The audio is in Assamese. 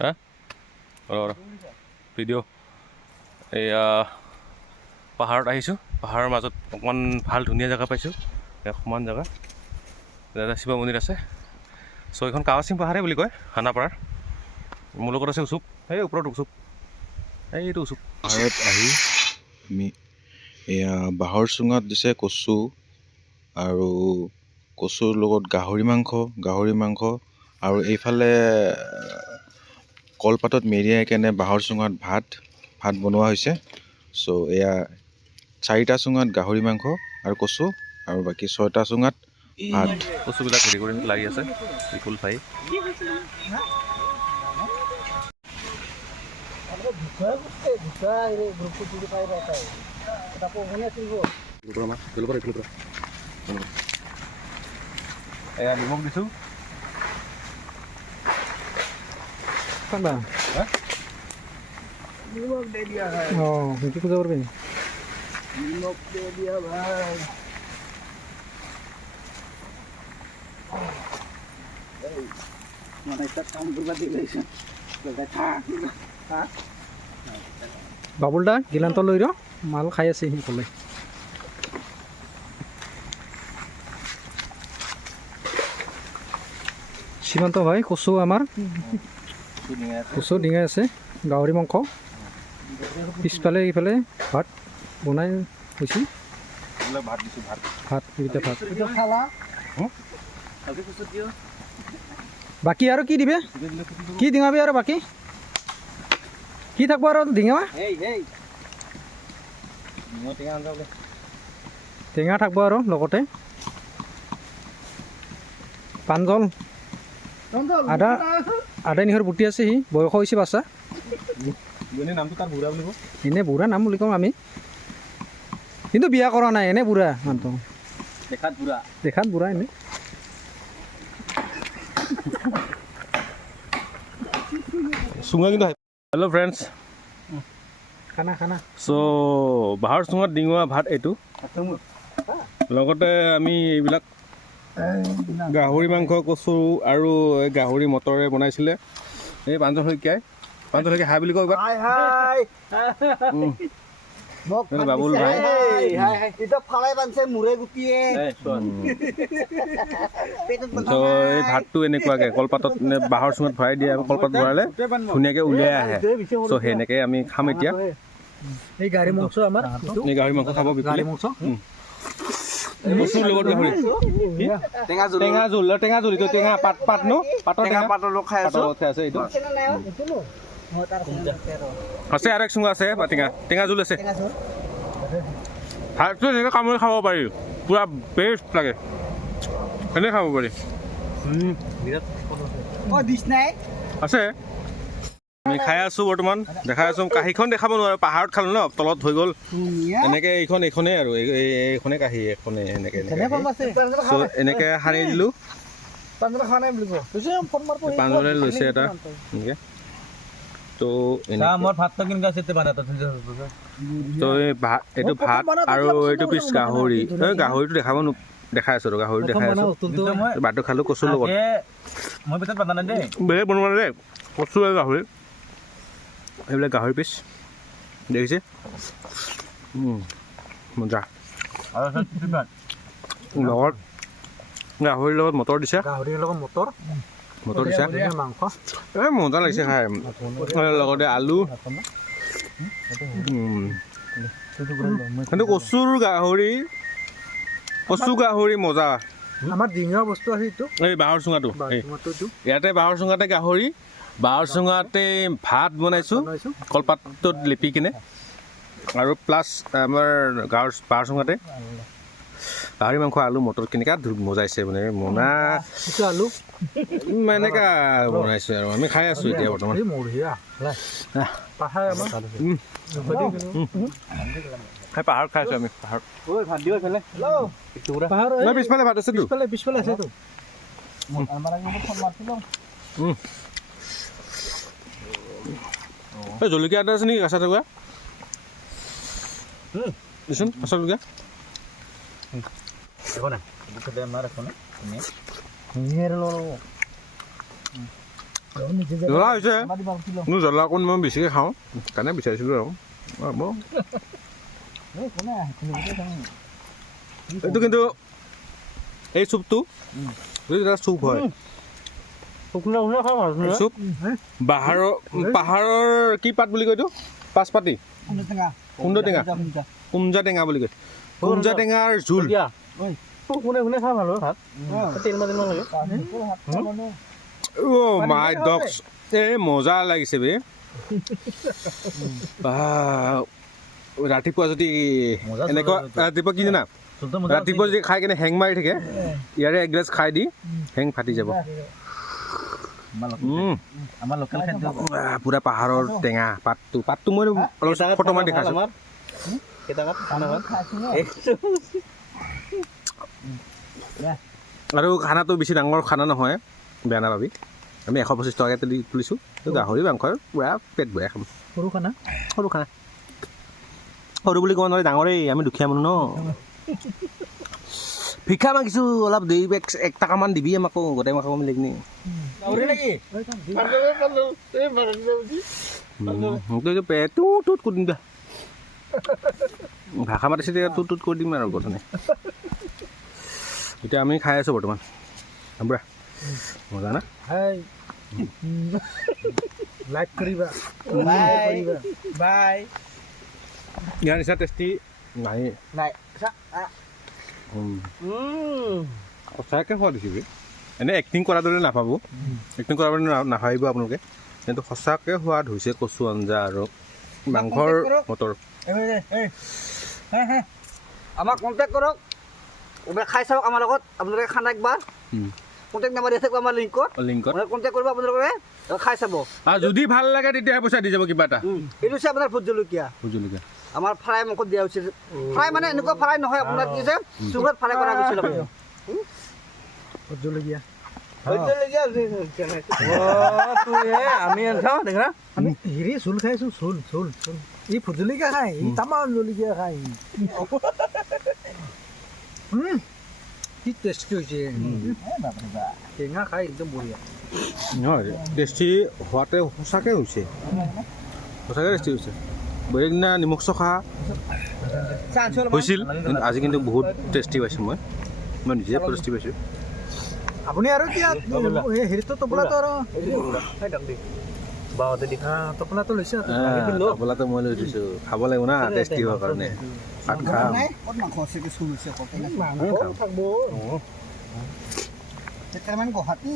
হা ভিডিঅ' এয়া পাহাৰত আহিছোঁ পাহাৰৰ মাজত অকণমান ভাল ধুনীয়া জেগা পাইছোঁ সমান জেগা দাদা শিৱ মন্দিৰ আছে চ' এইখন কাৱাচিং পাহাৰে বুলি কয় খানাপাৰাৰ মোৰ লগত আছে উচুপ এই ওপৰত উচুপ এইটো উচুপ পাহাৰত আহি আমি এয়া বাঁহৰ চুঙাত দিছে কচু আৰু কচুৰ লগত গাহৰি মাংস আৰু এইফালে কলপাতত মেৰিয়াই কেনে বাঁহৰ চুঙাত ভাত বনোৱা হৈছে চ' এয়া 4টা চুঙাত গাহৰি মাংস আৰু কচু আৰু বাকী 6টা চুঙাত ভাত কচুবিলাক হেৰি কৰি লাগি আছে বিপুল ভাই এয়া নিমখ দিছোঁ নিমখ দে দিয়া ভাই কি পূজা করবে নিমখ দে দিয়া ভাই মানে একটা কাম করবা দিলেছে বাবুলদা গিলান্ত লৈ ৰ মাল খাই আছে সকলে সীমান্ত ভাই কচু আমাৰ কচু ডিঙাই আছে গাহৰি মাংস পিছফালে এইফালে ভাত বনাই হৈছে ভাত এইকেইটা ভাত বাকী আৰু কি দিবে কি ডিঙাবি আৰু বাকী কি থাকব আৰু ডিঙা টেঙা থাকব আৰু লগতে পাঞ্জল আদা নিহৰ বুটি আছে সি বয়স হৈছে বাচ্চা এনে বুঢ়া নাম বুলি কওঁ আমি কিন্তু বিয়া কৰা নাই এনে বুঢ়া মানুহটো দেখাত বুঢ়া এনে চুঙা কিন্তু হেল্ল' ফ্ৰেণ্ডছ খানা চ' বাঁহৰ চুঙাত ডিঙোৱা ভাত এইটো লগতে আমি এইবিলাক গাহৰি মাংস কচু আৰু গাহৰি মটৰে বনাইছিলে এই পাঞ্জল শইকীয়াই হাই বুলি কয় বাবুল ভাই ত' এই ভাতটো এনেকুৱাকৈ কলপাতত বাঁহৰ চুঙাত ভৰাই দিয়ে কলপাত ভৰালে ধুনীয়াকৈ উলিয়াই আহে চ' সেনেকৈ আমি খাম এতিয়া এই গাহৰি মাংস আমাৰ এই গাহৰি মাংস খাব গাহৰি মাংস কচুৰ লগত গাহৰি টেঙা জোল এইটো টেঙা পাত ন পাতৰ লগত খাই আছে এইটো আছে আৰু এক চুঙা আছে টেঙা জোল আছে ভাতটো এনেকৈ কামুৰি খাব পাৰি পূৰা বেষ্ট লাগে এনেকৈ খাব পাৰি আছে আমি খাই আছোঁ বৰ্তমান দেখাই আছোঁ কাঁহীখন দেখাব নোৱাৰোঁ পাহাৰত খালোঁ ন তলত হৈ গ'ল এনেকৈ এইখনেই আৰু এইখনে কাঁহী এখনে এনেকৈ চ' এনেকৈ সানি দিলোঁ পাঞ্জলে লৈছে এটা এনেকৈ তো এইটো ভাত আৰু এইটো পিছ গাহৰিটো দেখাই আছোঁ গাহৰিটো দেখাই আছোঁ ভাতটো খালোঁ কচুৰ লগত বেলেগ বনোৱা নাই দেই কচু আৰু গাহৰি এইবিলাক গাহৰি পিচ দেখিছে মজা লগত গাহৰিৰ লগত মটৰ দিছে মটৰ দিছে এই মজা লাগিছে খাই লগতে আলু কিন্তু কচু গাহৰি মজা আমাৰ ডিঙা বস্তু আছে এইটো এই বাঁহৰ চুঙাটো ইয়াতে বাঁহৰ চুঙাতে গাহৰি বাঁহৰ চুঙাতে ভাত বনাইছোঁ কলপাতত লেপি কিনে আৰু প্লাছ আমাৰ বাঁহৰ চুঙাতে গাহৰি মাংস আলু মটৰ কেনেকুৱা মজাইছে মানে আলু এনেকুৱা বনাইছোঁ আৰু আমি খাই আছোঁ এতিয়া বৰ্তমান পাহাৰত খাই আছোঁ আমি পিছফালে ভাত আছেতো পিছফালে আছেতো জলকীয়া এটা আছে নেকি কেঁচা টুকুৰা দেচোন কেঁচা জলকীয়া জ্বলা হৈছে মোৰ জ্বলা অকণ মই বেছিকৈ খাওঁ কাৰণে বিচাৰিছিলোঁ আৰু এইটো কিন্তু এই চুপটো এটা চুপ হয় চুপ পাহাৰৰ কি পাত বুলি কয় এইটো পাঁচপাতি কুণ্ড টেঙা কুমজা টেঙা বুলি কয় কুমজা টেঙাৰ জোল অ' মাই ডগছ এই মজা লাগিছে বে ৰাতিপুৱা যদি এনেকুৱা ৰাতিপুৱা কি জানা ৰাতিপুৱা যদি খাই কেনে হেং মাৰি থাকে ইয়াৰে এগিলাচ খাই দি হেং ফাটি যাব পুৰা পাহাৰৰ টেঙা পাতটো মই অলপ ফটো মাৰি দেখাইছোঁ আৰু খানাটো বেছি ডাঙৰ খানা নহয় বেয়া নাপাবি আমি 125 টকাকৈ তুলিছোঁ গাহৰি মাংসৰ পুৰা পেট ভৰাই খাম সৰু খানা সৰু বুলি ক'ব নোৱাৰি ডাঙৰেই আমি দুখীয়া মানুহ ন ভিক্ষা মাগিছোঁ অলপ দেৰি 1 টকামান দিবি আমাকো গোটেই মাংস মিলি কিনি পেট টুট কৰি দিম ভাষা মাতিছে তেতিয়া টুট কৰি দিম আৰু গধনে এতিয়া আমি খাই আছোঁ বৰ্তমান বুঢ়া মজা না লাইক কৰিবা বাই ইয়াৰ নিচিনা টেষ্টি নাই সঁচাকৈ সোৱাদ দিছে এনেই এক্টিং কৰাৰ দৰে নাভাবোঁ এক্টিং কৰাৰ দৰে নাভাবিব আপোনালোকে কিন্তু সঁচাকৈ সোৱাদ হৈছে কচু আঞ্জা আৰু মাংসৰ মটৰ আমাক কণ্টেক্ট কৰক খাই চাওক আমাৰ লগত আপোনালোকে খানা একবাৰ কণ্টেক্ট নাম্বাৰ দি থাকিব আমাৰ লিংকত কণ্টেক্ট কৰিব আপোনালোকে খাই চাব আৰু যদি ভাল লাগে তেতিয়াহে পইচা দি যাব কিবা এটা এইটো হৈছে আপোনাৰ ভোট জলকীয়া আমাৰ ফ্ৰাই মাংস দিয়া হৈছিল ফ্ৰাই মানে এনেকুৱা ফ্ৰাই নহয় আপোনাৰ কি যে চুঙত ফ্ৰাই কৰা গৈছিল ভোট জলকীয়া আমি দেখা আমি হেৰি চোল খাইছোঁ চোল ই ভোট জলকীয়া খাই ই তামাম জলকীয়া খাই কি টেষ্টি হৈছে টেঙা খাই একদম বঢ়িয়া নহয় টেষ্টি হোৱাতে সঁচাকৈ হৈছে সঁচাকৈ টেষ্টি হৈছে বেলেগ দিনা নিমখ চখা হৈছিল আজি কিন্তু বহুত টেষ্টি পাইছোঁ মই নিজে টেষ্টি পাইছোঁ আপুনি আৰু এতিয়া হেৰিটো টোপোলাটো আৰু টোপোলাটো লৈছে টোপোলাটো মই লৈ দিছোঁ খাব লাগিব না টেষ্টি হোৱাৰ কাৰণে ভাত খাম গুৱাহাটী